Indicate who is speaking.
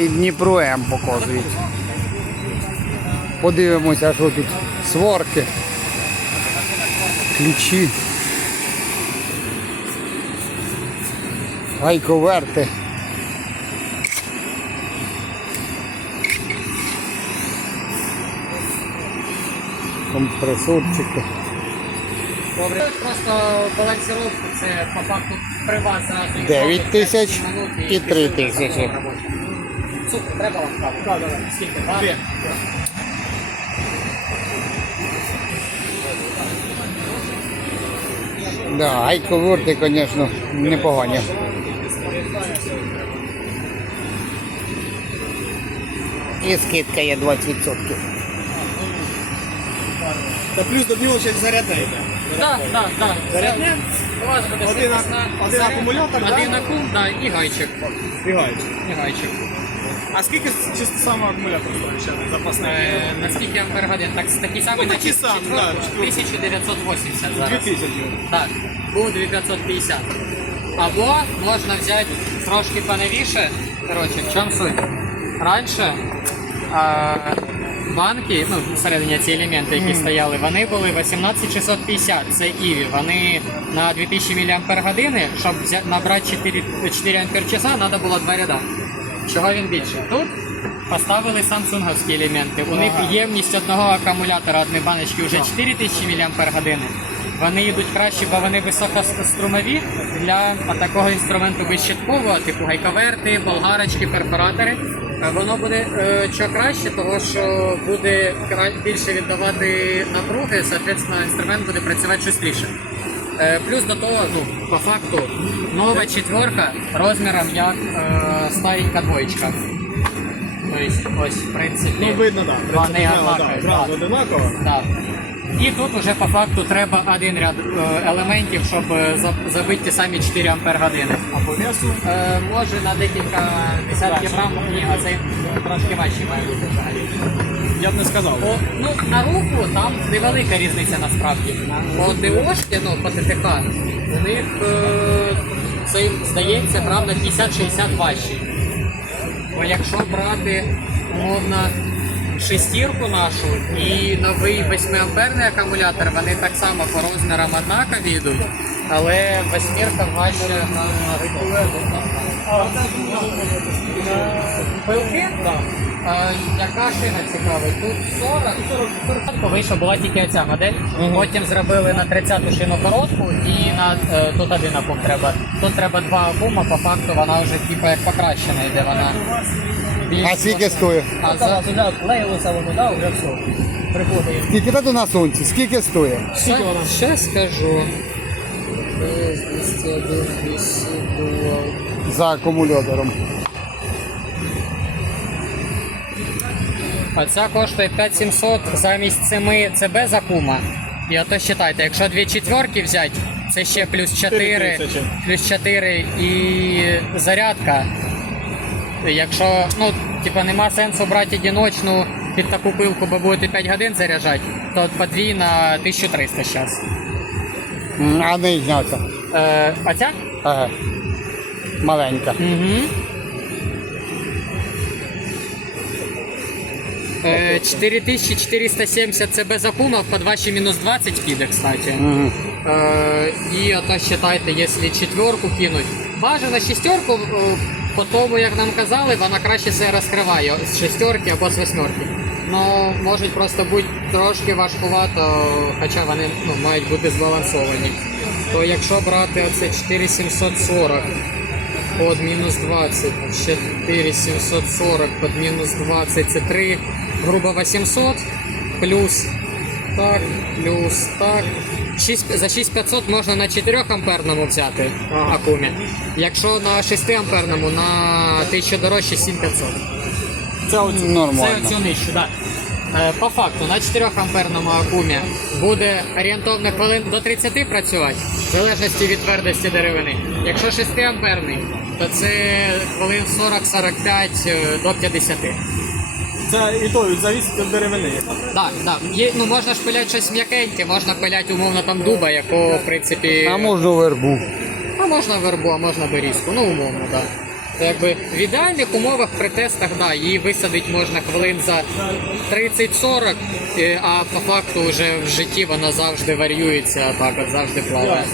Speaker 1: І Дніпро М показують. Подивимося, що тут сварки. Ключі. Гайковерти. Компресорчики.
Speaker 2: Добре. Просто балансировку це по факту при вас зразу.
Speaker 1: 9 тисяч і 3 тисячі.
Speaker 2: Супер, треба вам каву? Так, так. Скільки? Два? Дві.
Speaker 1: Да, гайковерти, звісно, непогані. І скидка є 20%.
Speaker 3: Та плюс до нього ще зарядне йде.
Speaker 2: Так, так, так.
Speaker 3: Зарядне? Один ак- один акумулятор, да?
Speaker 2: Один акум, да, і гайчик.
Speaker 3: Бігають.
Speaker 2: І гайчик.
Speaker 3: А скільки чисто саме акумулятор ще запасний?
Speaker 2: Е, наскільки ампергодин? Так, такі самі
Speaker 3: Ну, такі
Speaker 2: чет-
Speaker 3: самі, да, четверку.
Speaker 2: 1980 зараз.
Speaker 3: 2000.
Speaker 2: Так, був 2550. Або можна взяти трошки поновіше. Коротше, в чому суть? Раніше а, банки, ну, всередині ці елементи, які стояли, вони були 18650, це ІВІ. Вони на 2000 мАч, щоб взя- набрати 4, 4 ампер часа, треба було два ряда. Чого він більше? Тут поставили самсунговські елементи. У них ємність одного акумулятора одної баночки вже 4000 мАч. Вони йдуть краще, бо вони високострумові для такого інструменту безщиткового, типу гайковерти, болгарочки, перфоратори. Е, Воно буде е, що краще, того що буде більше віддавати напруги, соответственно, інструмент буде працювати швидше. Е, Плюс до того, ну, по факту, нова четверка розміром як е, старенька двоєчка. Тобто, ось, в принципі,
Speaker 3: Ну видно, так.
Speaker 2: вони
Speaker 3: Да,
Speaker 2: однакові.
Speaker 3: Зразу
Speaker 2: так.
Speaker 3: одинаково.
Speaker 2: Так. І тут уже по факту треба один ряд е, елементів, щоб е, забити ті самі 4 ампер години.
Speaker 3: А по весу?
Speaker 2: Е, може на декілька десятків грам, ні, а цей трошки важчий має бути взагалі.
Speaker 3: Я б не сказав.
Speaker 2: О, ну, на руку там невелика різниця насправді. По ДОшки, ну, по ТТХ, у них е, це здається грам на 50-60 важчий. Бо якщо брати умовно шестірку нашу і новий 8 амперний акумулятор, вони так само по розмірам однакові йдуть, але восьмірка важче на пилки. А, яка шина цікавить? Тут 40, 40 вийшла була тільки ця модель. Потім зробили на 30-ту шину коротку і на е, тут один акум треба. Тут треба два акума, по факту вона вже типу як покращена йде. Вона більш
Speaker 1: А скільки стоїть?
Speaker 2: а за леїлося воно, да, вже все. Приходить.
Speaker 1: Скільки тут на сонці? Скільки стоїть?
Speaker 2: Ще скажу. 201, 202.
Speaker 1: За акумулятором.
Speaker 2: А ця коштує 5700 замість 7 це без акума. І ото считайте, якщо дві четверки взяти, це ще плюс 4, плюс 4 і зарядка. Якщо, ну, типа нема сенсу брати одиночну під таку пилку, бо будете 5 годин заряджати, то подвійна 1300 зараз.
Speaker 1: А нижня ця?
Speaker 2: Е, а ця?
Speaker 1: Ага. Маленька.
Speaker 2: Угу. Е, 4470 це без акумов, по 2 ще мінус 20 піде, кстати.
Speaker 1: Угу.
Speaker 2: Е, і ото считайте, якщо четверку кинуть. Бажано шестерку, е, по тому, як нам казали, вона краще себе розкриває з шестерки або з восьмерки. Ну, можуть просто бути трошки важкувато, хоча вони ну, мають бути збалансовані. То якщо брати оце 4740 под мінус 20, 4740 под мінус 20, це 3, грубо 800, плюс так, плюс так. 6, за 6500 можна на 4 амперному взяти акумі. Якщо на 6 амперному на 1000 дорожче 7500.
Speaker 3: Це оцю.
Speaker 2: Це
Speaker 1: Нормально.
Speaker 2: оцю нижчу, так. Е, По факту на 4 амперному акумі буде орієнтовно хвилин до 30 працювати, в залежності від твердості деревини. Якщо 6 амперний, то це хвилин 40-45 е, до 50.
Speaker 3: Це і то завісить від деревини.
Speaker 2: Так, так. Є, ну можна ж пиляти щось м'якеньке, можна пиляти умовно там дуба, якого в принципі.
Speaker 1: А можна вербу.
Speaker 2: А можна вербу, а можна берізку, ну умовно, так. То якби в ідеальних умовах при тестах, да, її висадити можна хвилин за 30-40, е, а по факту вже в житті вона завжди варіюється, так от завжди плаває.